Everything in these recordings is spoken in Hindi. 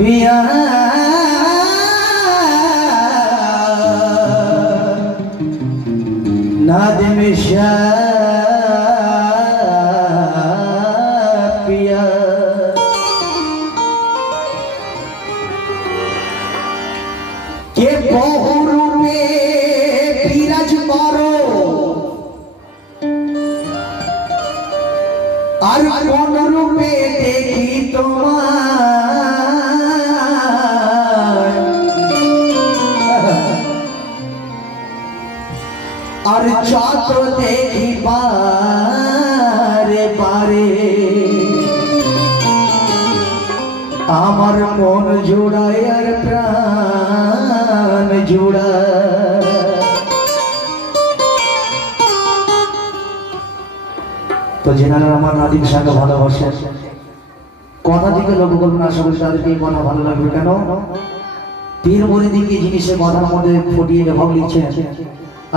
पिया नादिम पिया के बहु रूपे बिराज करो और कोन रूपे देखी तुम्हार और चातो देखी बारे बारे आमर मन जुड़ाए और प्राण जुड़ा तो जेनारा আমার নাদিম সাহেবকে ভালোবাসে কথা থেকে লক্ষ্য করবেন আশা করি তাদেরকে কথা ভালো লাগবে কেন পীর মুরিদি কি জিনিসের কথার মধ্যে ফুটিয়ে ভাব লিখছে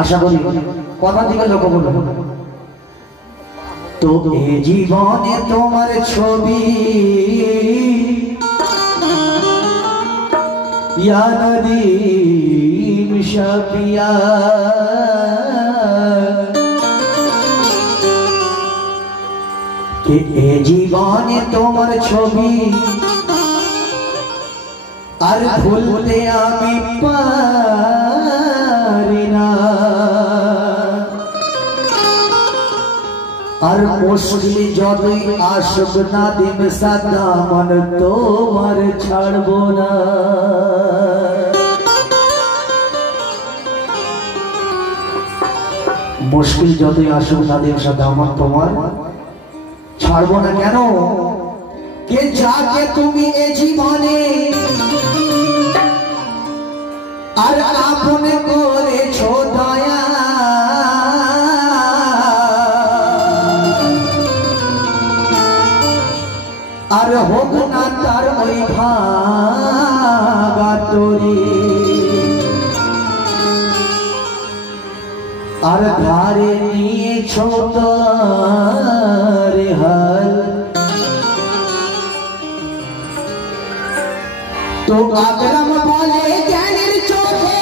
আশা করি কথা থেকে লক্ষ্য করবেন তো এই জীবনে তোমার ছবি ইয়া নাদিম শাপিয়া के ए जीवने तुम्हार छवि और भूलते आमी पारी ना और मुश्किल जदई आशुक नादिम सदा मन तोमार छाड़बो ना मुश्किल जदई आशुक नादिम सदा मन तोमार ছাড়বো না কেন কে যাকে তুমি এই জীবনে আর আপন করেছো দয়া আর হোক না তার ওই ভাগাতরি আর ধারে নিয়েছো তার হাল তো আকরাম বলে জ্ঞানের চোখে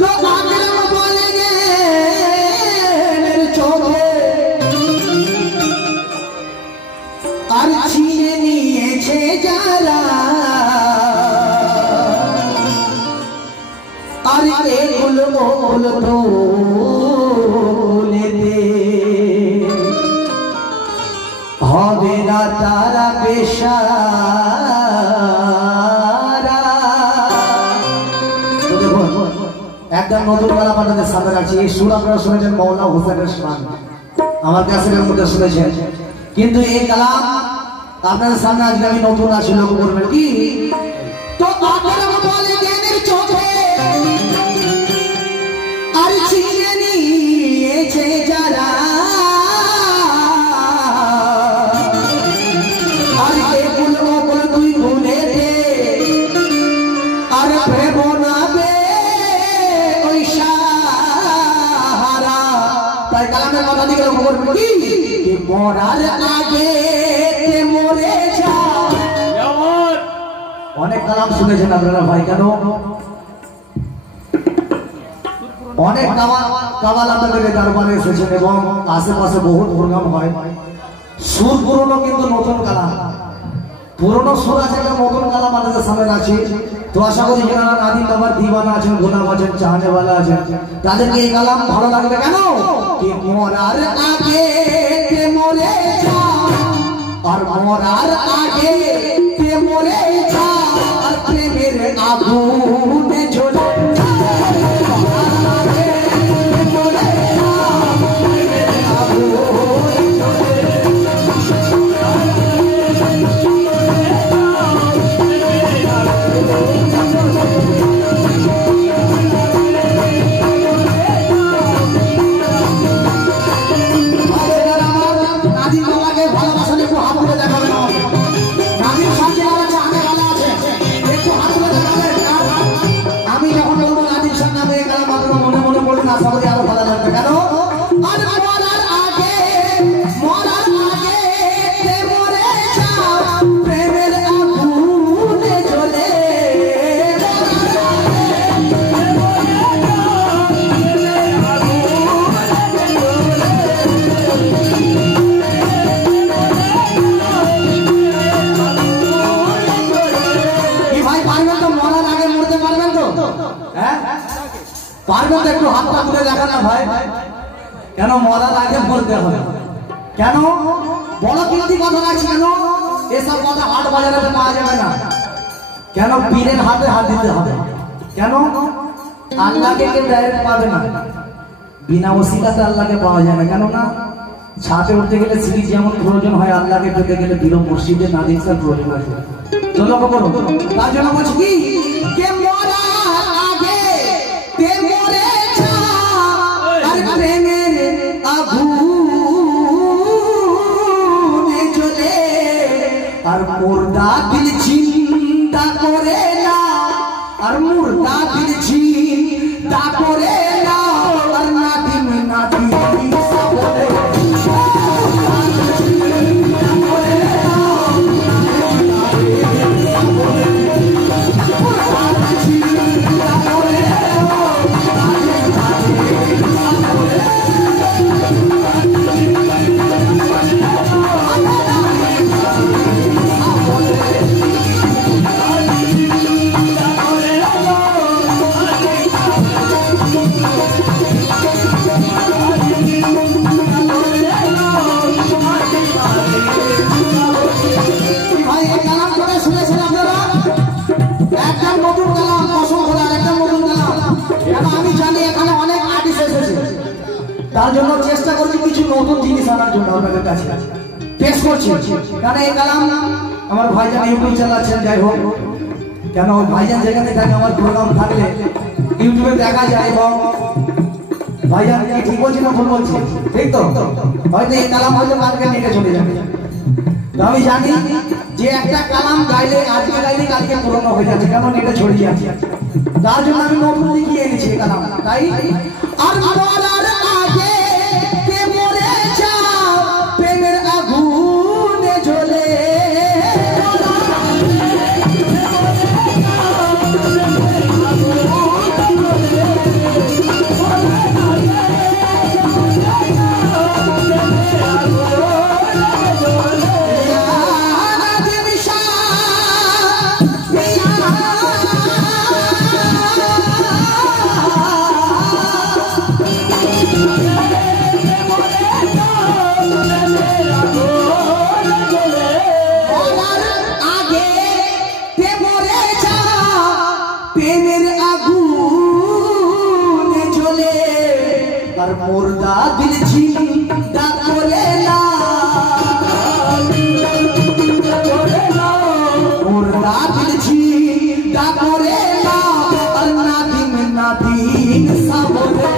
তো আকরাম বলে জ্ঞানের চোখে আর ছিনে নিয়েছে যারা আর এগুলো মোল তোলে দে হবে না তারা বেশারা একদম নতুন গান আপনাদের সামনে রাখছি এই সুর আপনারা শুনেছেন মৌলানা হোসেনের শান আমার কাছে মধ্যে শুনেছেন কিন্তু এই কালাম আপনাদের সামনে আজকে আমি নতুন আসি লক্ষ্য করবেন কি তো আকরাম বলে জ্ঞানের চোখে আর ছিনে নিয়েছে যারা আর এগুলো তুই ভুলে দে আর প্রেম নাবে ওই সাহারা তাই কালামের কথা দিকে লক্ষ্য করবেন কি মরার আগে মরে যা অনেক কালাম শুনেছেন আপনারা ভাই কেন অনেক কাওয়াল আপনাদের দরবারে এসেছেন এবং আশেপাশে বহুত প্রোগ্রাম হয় সুর পুরনো কিন্তু নতুন কালাম পুরনো সুর আছে একটা নতুন কালাম আপনাদের সামনে আছে তো আশা করি যারা নাদিম বাবার দিওয়ানা আছেন গোলাম আছেন চাহনেওয়ালা আছেন তাদেরকে এই কালাম ভালো লাগবে কেন কি মরার আগে মরে যা আর মরার আগে মরে যা আর প্রেমের আগুনে জ্বলে নাদিম বাবাকে ভালোবাসা একটু হাত তুলে দেখাবেন। নাদিম মধ্যে একটু হাতটা তুলে দেখা না ভাই, কেন মরার আগে বলতে হবে, কেন বড় কীর্তি কথা রাখছি, কেন এসব কথা হাট বাজারে পাওয়া যাবে না, কেন পীরের হাতে হাত দিতে হবে, কেন আল্লাহকে ডাইরেক্ট পাবে না, বিনা ওসিলাতে আল্লাহকে পাওয়া যায় না, কেন না ছাদে উঠতে গেলে সিঁড়ি যেমন প্রয়োজন হয়, আল্লাহকে পেতে গেলে বিলো মসজিদে নাদিম স্যার প্রয়োজন আছে। চলো করো, তার জন্য বলছি কি কে মরার আগে তে মরে যা, আর প্রেমের আগুনে জ্বলে, আর মুর্দা দিল চিন্তা করে না, আর মুর্দা দিল চিন্তা করে না, আর নাদিম নাদিম সাবরে তার জন্য চেষ্টা করছি কিছু নতুন জিনিস আনার জন্য আপনাদের কাছে পেশ করছি। কারণ এই কালাম আমার ভাইজান ইউটিউব চালাচ্ছেন, যাই হোক কেন ভাইজান যেখানে থাকে আমার প্রোগ্রাম থাকলে ইউটিউবে দেখা যায়, এবং ভাইজান ঠিক বলছি না ভুল বলছি, ঠিক তো? হয়তো এই কালাম হয়তো কালকে নিয়ে চলে যাবে, আমি জানি যে একটা কালাম গাইলে আজকে গাইলে কালকে পুরনো হয়ে যাচ্ছে, কেমন এটা ছড়িয়ে আছে, তার জন্য আমি নতুন লিখিয়ে এনেছি এই কালাম। তাই আর মরার আগে কে মরে যা, প্রেমের আগুনে জ্বলে, मुर्दा दिल जिंदा करे ना, मुर्दा दिल जिंदा करे ना, और नादिम नादिम साबरे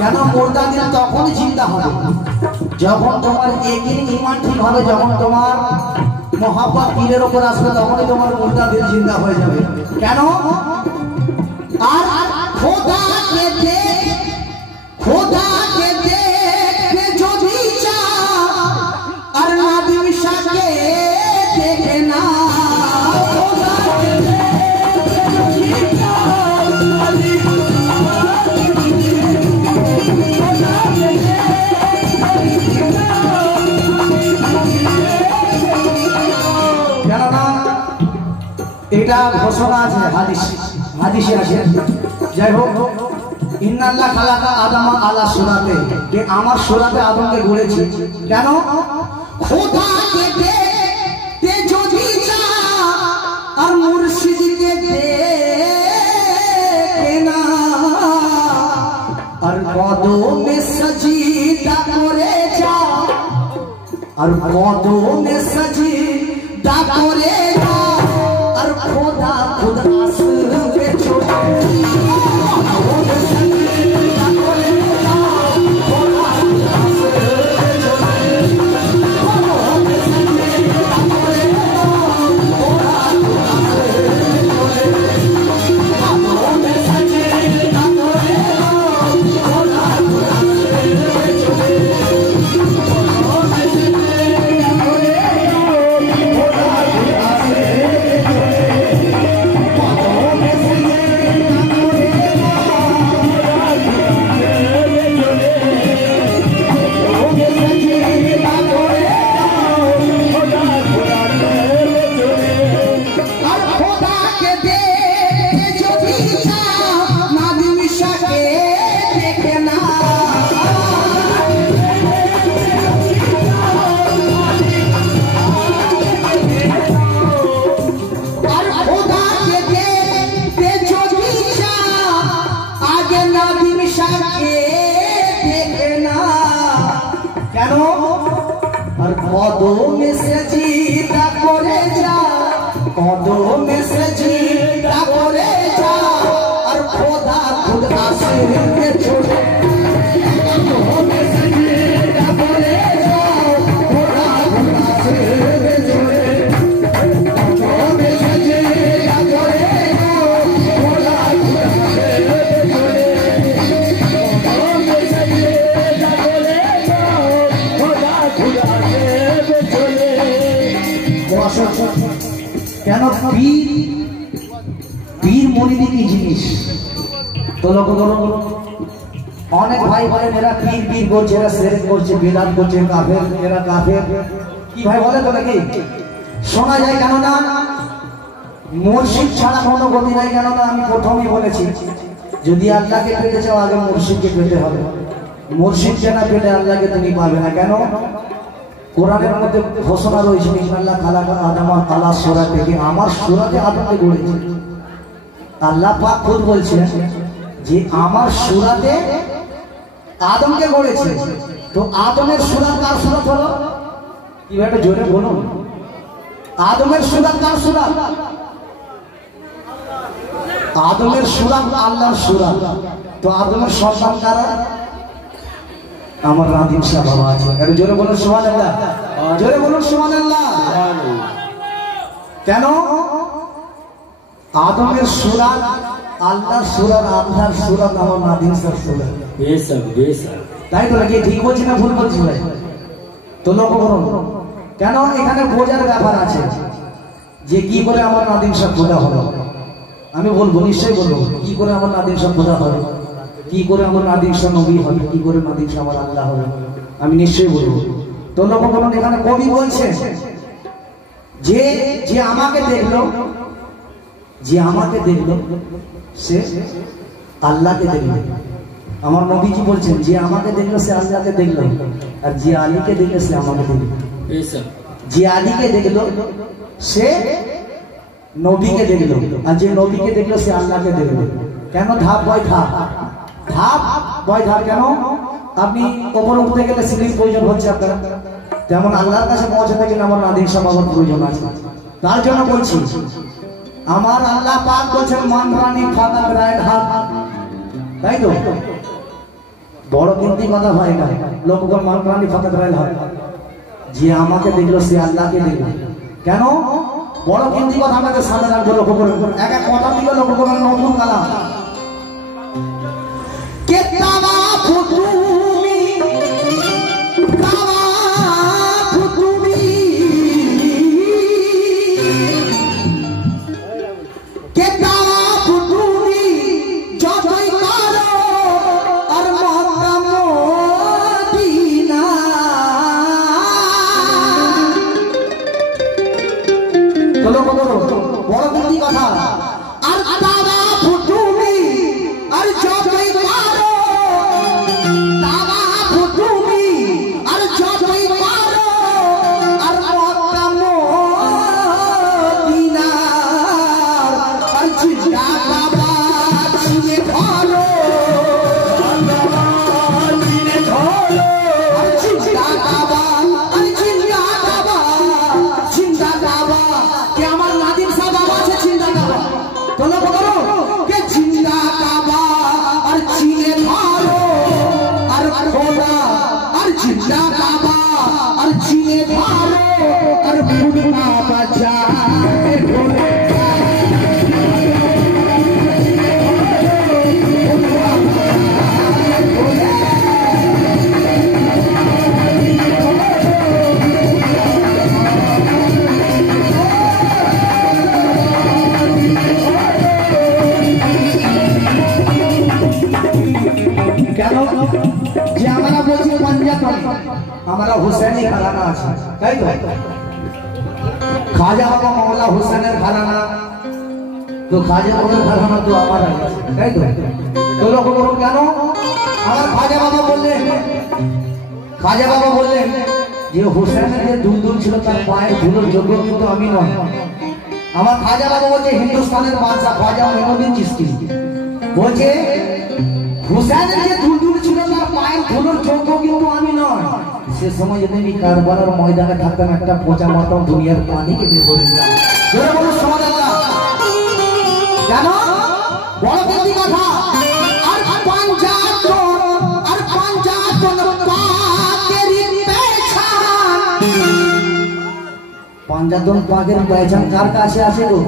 কেন মুর্দা দিল তখন চিন্তা হবে যখন তোমার একই ইমান ঠিক হবে, যখন তোমার মহাব্বত পীরের উপর আসবে তখনই তোমার মুর্দা দিল চিন্তা হয়ে যাবে। কেন আর খোদাকে দেখ, খোদাকে দেখ যদি চাও, আর নাদিম শাহকে দেখে না, খোদাকে দেখ যদি চাও, এটা ঘোষণা আছে হাদিসে আছে। যাই হোক, ইন্নাল্লাহ খালাকা আদামা আলা সুরাতে, যে আমার সুরাতে আদমকে গড়েছে। কেন খোদাকে দেখতে যদি চাও, আর মুর্শিদকে দেখে না, আর কদমে সাজদা করে যাও, আর কদমে সাজদা করে যাও, আর খোদা খুদ আসবে ছোটে, কদমে সাজদা করে যাও, খোদা খুদ আসবে ছোটে, কদমে সাজদা করে যাও, খোদা খুদ আসবে ছোটে, কদমে সাজদা করে যাও, খোদা में से जीता करे जा, कदम में से जीता करे जा, और खुदा खुद आसिर में छोड़े। कदम में से जीता करे जा, खुदा खुद आसिर में छोड़े। कदम में से जीता करे जा, खुदा खुद आसिर में छोड़े। कदम में से जीता करे जा, खुदा खुद आसिर में छोड़े। কেন পীর মুরিদি কি জিনিস? তো লক্ষ্য করো, অনেক ভাই বলে এরা পীর পীর করছে, এরা শিরক করছে, বিদআত করছে, কাফের, এরা কাফের। কি ভাই বলে তো নাকি? শোনা যায় কেন না? মুর্শিদ ছাড়া কোনো গতি নাই। কেন না? আমি প্রথমেই বলেছি, যদি আল্লাহকে পেতে চাও আগে মুর্শিদকে পেতে হবে। মুর্শিদকে না পেলে আল্লাহকে তুমি পাবে না। কেন? কোরআনের মধ্যে ঘোষণা রয়েছে, আল্লাহ খালাকা আদম আলা সূরাতে, আমার সূরাতে আদমকে গড়েছে। আল্লাহ পাক খুদ বলছেন যে আমার সূরাতে আদমকে গড়েছে। তো আদমের সূরাত কার সূরাত হলো? কিভাবে জোরে বলুন? আদমের সূরাত কার সূরাত? আদমের সূরাত আল্লাহর সূরাত। তো আদমের সন্তান কারা? আমার নাদিম শাহ বাবা আছে। আরে জোরে বলুন সুবহানাল্লাহ, জোরে বলুন সুবহানাল্লাহ। কেন? আদমের সূরাত আল্লাহর সূরাত, আল্লাহর সূরাত আমার নাদিম শাহ সূরাত। বেশক বেশক, তাই তো নাকি? ঠিক বলছি না ভুল বলছি ভাই? তো লক্ষ্য করুন, কেন এখানে বোঝার ব্যাপার আছে যে কি করে আমার নাদিম শাহ খোদা হলো। আমি বলবো, নিশ্চয়ই বলবো, কি করে আমার নাদিম শাহ খোদা হলো, কি করে আমার নাদিম শাহ নবী হবে, কি করে নাদিম শাহ আমার আল্লাহ হবে, আমি নিশ্চয়ই বলবো। তো লক্ষ্য করুন, এখানে কবি বলছে যে যে আমাকে দেখলো, যে আমাকে দেখলো সে আল্লাহকে দেখলো। আমার নবীজি বলছেন যে আমাকে দেখলো সে আল্লাহকে দেখলো, আর যে আলীকে দেখলো সে আমাকে দেখলো। যে আলীকে দেখলো সে নবীকে দেখলো, আর যে নবীকে দেখলো সে আল্লাহকে দেখলো। কেন? ধাপ বয় ধাপ, ধাপ বয় ধাপ। কেন? আপনি ওপরে উঠতে গেলে সিঁড়ির প্রয়োজন হচ্ছে আপনার, তেমন আল্লাহর কাছে পৌঁছাতে গেলে আমার নাদিম শাহ বাবার প্রয়োজন আছে। তার জন্য বলছি, আমার আল্লাহ পাক বলছেন মান প্রাণী ফাতাক রায় হাত, তাই তো? বড় কিন্তু কথা হয় না, লোকগণ মান প্রাণী ফাতাক রায় হাত। যে আমাকে দেখলো সে আল্লাহকে দেখলো। কেন? বড় কিন্তু কথা আমাদের সামনে রাখবো। লক্ষ্য করুন, এক এক কথা দিকে লক্ষ্য করুন। নতুন কালাম কেতাবা ফুতুমি কাবা ফুতুমি কেতাবা ফুতুমি যতই করো আর মক্কা মদিনা। চলো বলো, বড় কিন্তু কথা। আর কাবা ফুতুমি আর যতই করো, কাবা ফুতুমি আর যতই করো আর মক্কা মদিনা। আর জিন্দা কাবা চিনে ধরো, চিনে ধরো। আর জিন্দা কাবা, আর জিন্দা কাবা, জিন্দা কাবা। কে আমার নাদিম শাহ বাবা আছে জিন্দা কাবা? চলো বলো, কে জিন্দা কাবা আর চিনে ধরো। আর খোদা আর জিন্দা কাবা আর চিনে ধরো। আর ফুটনা বাজা কেন? যে আমরা বলছি পাঞ্জাবি, আমরা হুসেনি ঘরানা আছে, তাই তো? খাজা বাবা মওলা হুসেনের ঘরানা, তো খাজা বাবার ঘরানা তো আমার আছে, তাই তো? তো লক্ষ্য করুন, কেন আমার খাজা বাবা বললেন, খাজা বাবা বললেন যে হুসেনের যে দুলদুল ছিল তার পায়ের ধুলোর যোগ্য কিন্তু আমি নয়। আমার খাজা বাবা বলছে হিন্দুস্তানের বাদশা খাজা মঈনুদ্দিন চিশতি বলছে হুসেনের যে দুলদুল ছিল তার পায়ের ধুলোর যোগ্য কিন্তু আমি নয়। সে সময় যদি আমি কারবালার ময়দানে থাকতাম একটা পচা মারতাম দুনিয়ার পানিকে বের করে দিতাম। জানো বড় বেশি কথা আর পাঞ্জাতন পাকের পেছান কার কাছে আছে গো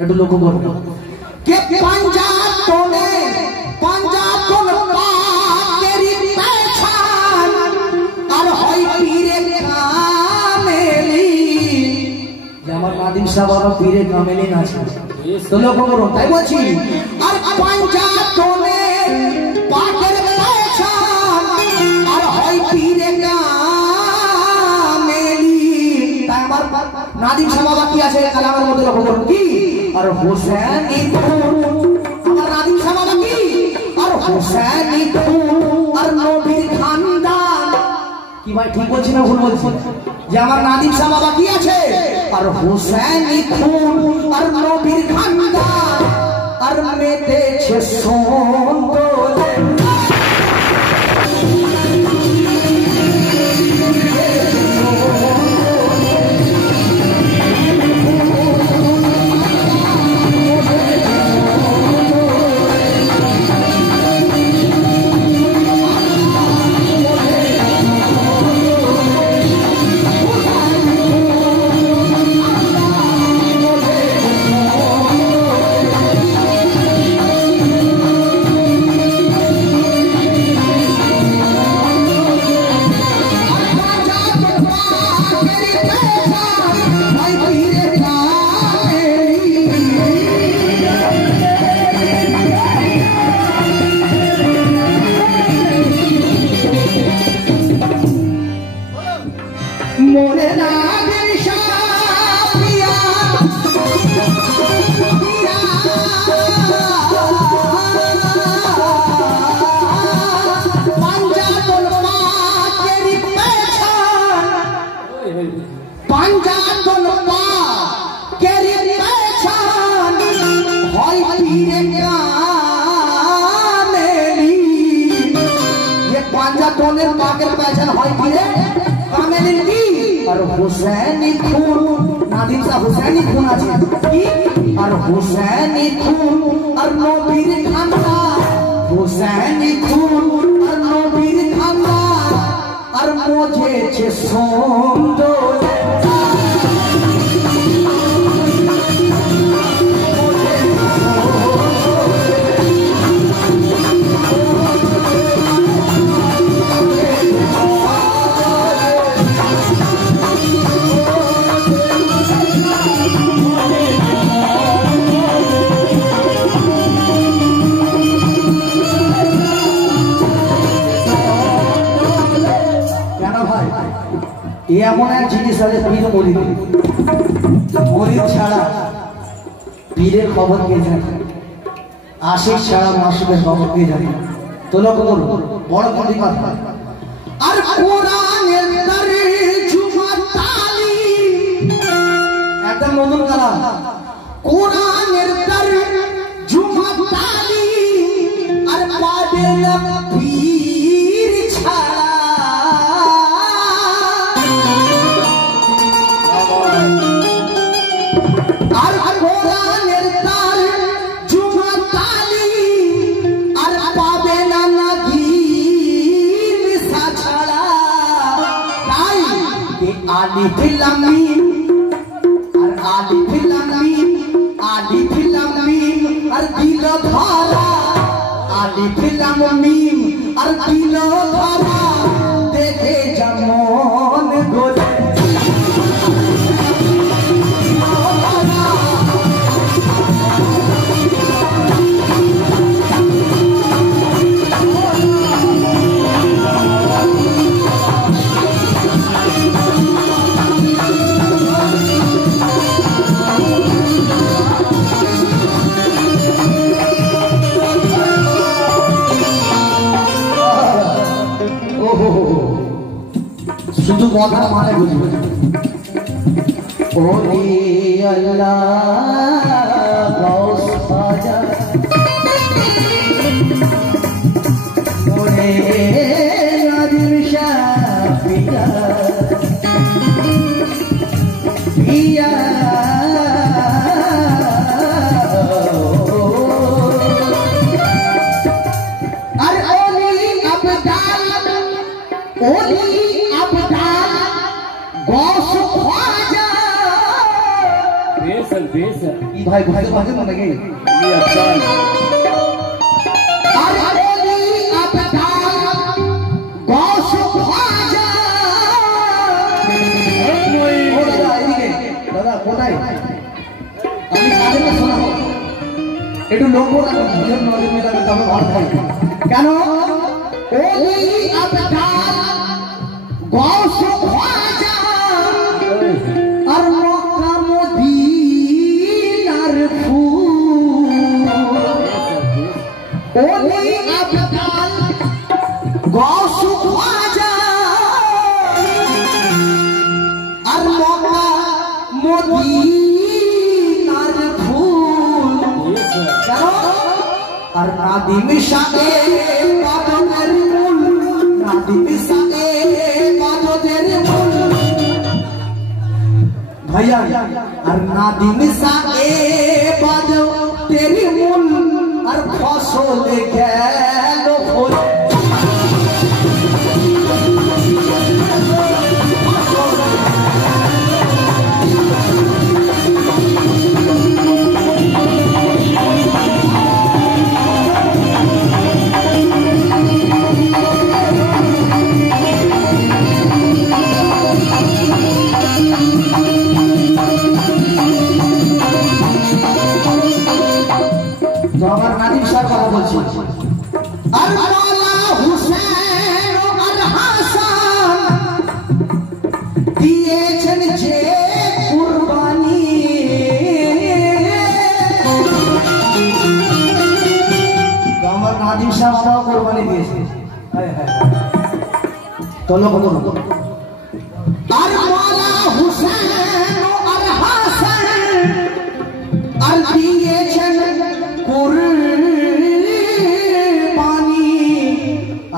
একটু লক্ষ্য করবে কে পাঞ্জাতনে পাঞ্জাতন পাকের পেছান আর হয় পীরে কামেলি। আমার নাদিম সাহেব বাবা পীরে কামেলি আছে তো লক্ষ্য করুন তাই বলছি আর পাঞ্জাতনে পাকের পেছান আর হয় পীরে নাদিম সাহেব বাবা কি আছে কালামের মধ্যে লক্ষ্য করুন কি আর হোসেন আমার নাদিম সাহেব বাবা কি আর হোসেন আর নবীর খানদান কি ভাই ঠিক বলছি না ভুল বলছি যে আমার নাদিম সাহেব বাবা কি আছে আর হোসেন আর নবীর খানদান আর মেতেছে সোন্দরে हुसैनी खून नादिम सा हुसैनी खून আছে কি আর हुसैनी खून আর নবীর খানদান हुसैनी खून আর নবীর খানদান আর মোজেছে সোন্দরে এমন এক জিনিস আছে পীর মরিদ মরিদ ছাড়া পীরের খবর কে জানে আশিক ছাড়া মাসুকের খবর কে জানে তো লক্ষ্য করুন বড় কোন কথা আর কোরআনের তরজুমা তালিম একদম নতুন কালাম কোরআনের তরজুমা তালিম আর পাবে না পীর ছাড়া आलिफ लाम मीम और आलिफ लाम मीम आलिफ लाम मीम और दिल धारा आलिफ लाम मीम और दिल धारा देखे जमोन गोले শুধু কথা মানে বুঝবে ওলি আল্লাহ গাউস খাজা ওরে নাদিম শাহ किया अरे ओली अब्दाल गौस ख्वाजा बेसन बेसन भाई भाई भाई मन लगे ये अब्दाल अरे ओली अब्दाल गौस ख्वाजा ও দাদা এদিকে দাদা কোথায় আমি কাজে না শোনা একটু লোক রাখো ভজন নজর মেলা তবে ভালো হয় কেন ওলি আবদাল গৌস খ্বাজা আর মক্কা মদিনার ফুল ওলি আবদাল গৌস খ্বাজা আর মক্কা মদিনার ফুল কেন আর নাদিম শাহে বাদতের মূল নাদিম শাহে বাদতের মূল ভাইয়া আর নাদিম শাহে বাদতের মূল আর ফসল গেল ফুল আমার নাদিম স্যার কথা বলছি আর মাওলা হুসেন আর হাসান দিয়েছেন যে কুরবানি আমার নাদিম স্যার বাবা কুরবানি দিয়েছে হায় হায় চলো বলো আর মাওলা হুসেন আর হাসান আর দিয়েছেন কুরবানি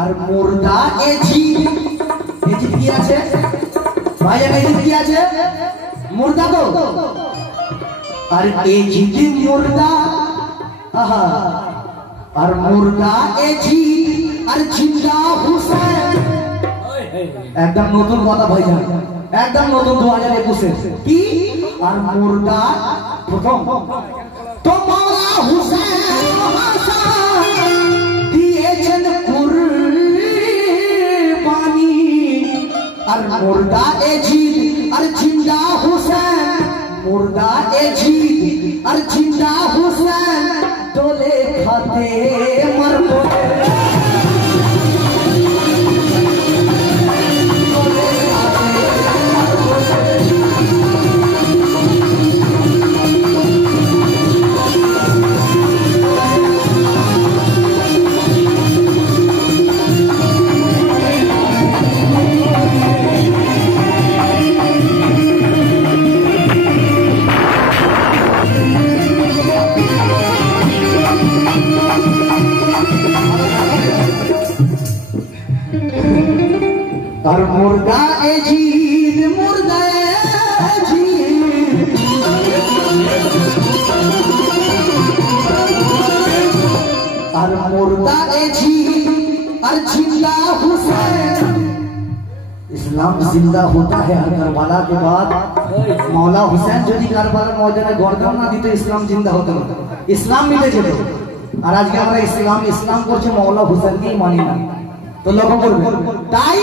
আর মুর্দা এজিদ কি আছে ভাই এজিদ কি আছে মুর্দা তো আর এজিদ মুর্দা আহা আর মুর্দা এজিদ আর জিন্দা হুসেন একদম নতুন কথা ভাইজান একদম নতুন 2021 কি আর মুর্দা প্রথম তো মাওলা হুসেন হাসান দিয়েছেন কুরবানি আর মুর্দা এজিদ আর জিন্দা হুসেন মুর্দা এজিদ আর জিন্দা হুসেন দোলে খাতে মরবো আর মুর্দা এজিদ মুর্দা এজিদ আর মুর্দা एजीद और जिंदा हुसैन। इस्लाम जिंदा होता है हर करबला के बाद। मौला हुसैन जो करबला मौजूद गर्दन ना दी तो इस्लाम जिंदा होता ना, इस्लाम मिले जेतो। और आज के हमारा इस्लाम করছে मौला हुसैन की मानी ना, तो लोगों को ताई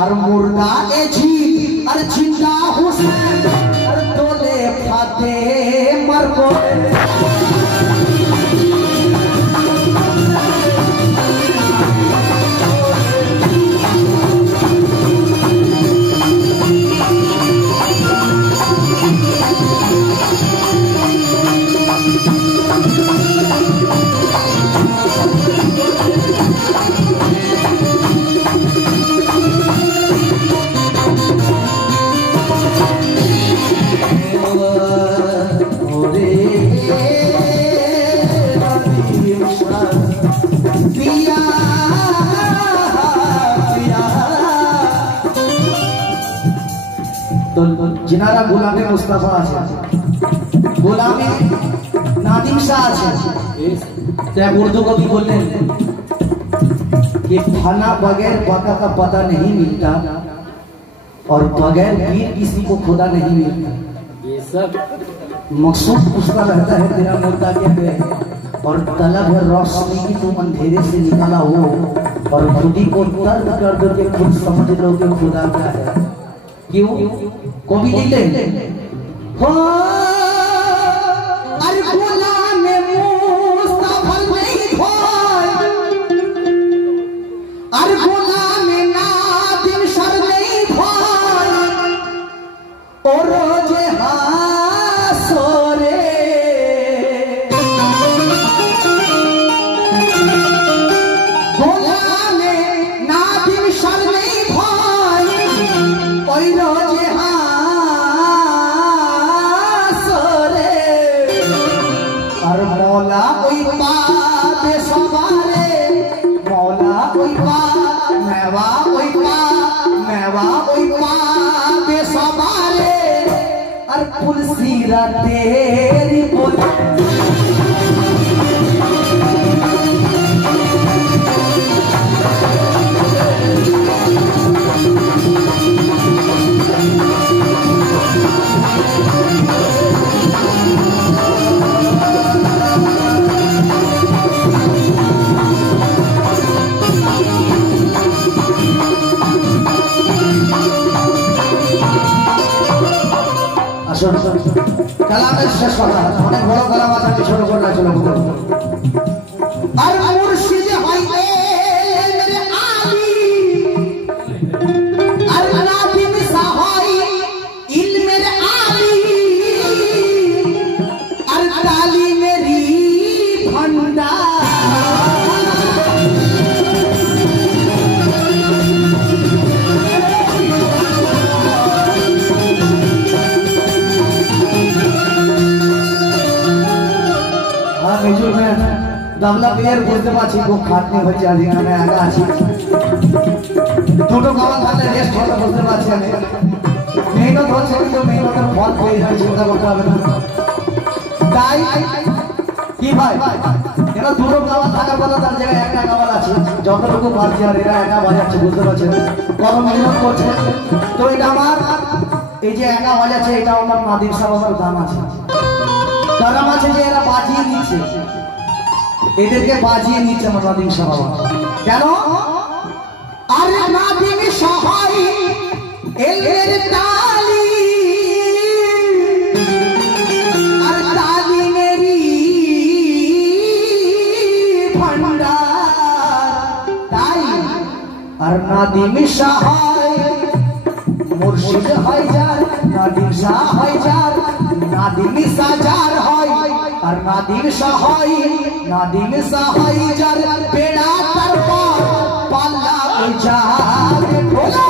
और मुर्दा एजीद और जिंदा हुसैन और तोले फाते मरको যেনারা গোলামে মুস্তাফা আছে, গোলামে नादिम शाह আছে। तो उर्दू कवि बोलने कि खाना बगैर बाका का पता नहीं मिलता और बगैर वीर किसी को खुदा नहीं मिलता। ये सब मकसूद उसका रहता है तेरा मुद्दा क्या है, और तलब है रोशनी की तुम अंधेरे से निकाला हो, और खुदी को तर्क कर दो कि खुद समझ लो कि खुदा क्या है। क्यों कवि लिखते हो अरे गुलाम मुस्तफा नहीं खोए, अरे गुलाम नादिम शर नहीं खोए, और रोजे हासोरे गुलाम नादिम शर नहीं खोए, और रोजे और मौला कोई बात सवारे, मौला कोई बात मैवा कोई बात मैवा कोई बात सवारे, और पुलसीरा तेरी बोल कलामेर शेष कथा अनेक बड़ कलाम आछे छोट छोट चलो और मुर्शिद हইতে मेरे आली और नादिम साहई इल्मेर आली और ताली मेरी भंडार तबला प्लेयर বুঝতে পারছি খুব খাটনি হচ্ছে আজ এখানে আগা আছি দুটো গাওয়া থাকলে রেস্ট হবে বুঝতে পারছি আমি মেহনত হচ্ছে কিন্তু মেহনতের ফল পেয়ে যাবে চিন্তা করতে হবে না তাই কি ভাই এরা দুটো গাওয়া থাকার কথা তার জায়গায় একটা গাওয়া আছে যতটুকু পারছি আর এরা একা বাজাচ্ছে বুঝতে পারছেন কত মেহনত করছে তো এটা আমার এই যে একা বাজাচ্ছে এটা আমার নাদিম সাহেবের দাম আছে কারণ আছে যে এরা বাজিয়ে নিচ্ছে এদেরকে বাজিয়ে নিচ্ছে আমার নাদিম সাহেব কেন আরে নাদিম সাহাই এলের তালি আর তালি মেরি ভান্ডার তাই আর নাদিম সাহাই মুর্শিদ হয় যার নাদিম শাহ হয় যার নাদিম সাজার হয় আর নাদিম সাহাই नादिम साहाई जर बेड़ा तर पार पाला उजाड़ खोला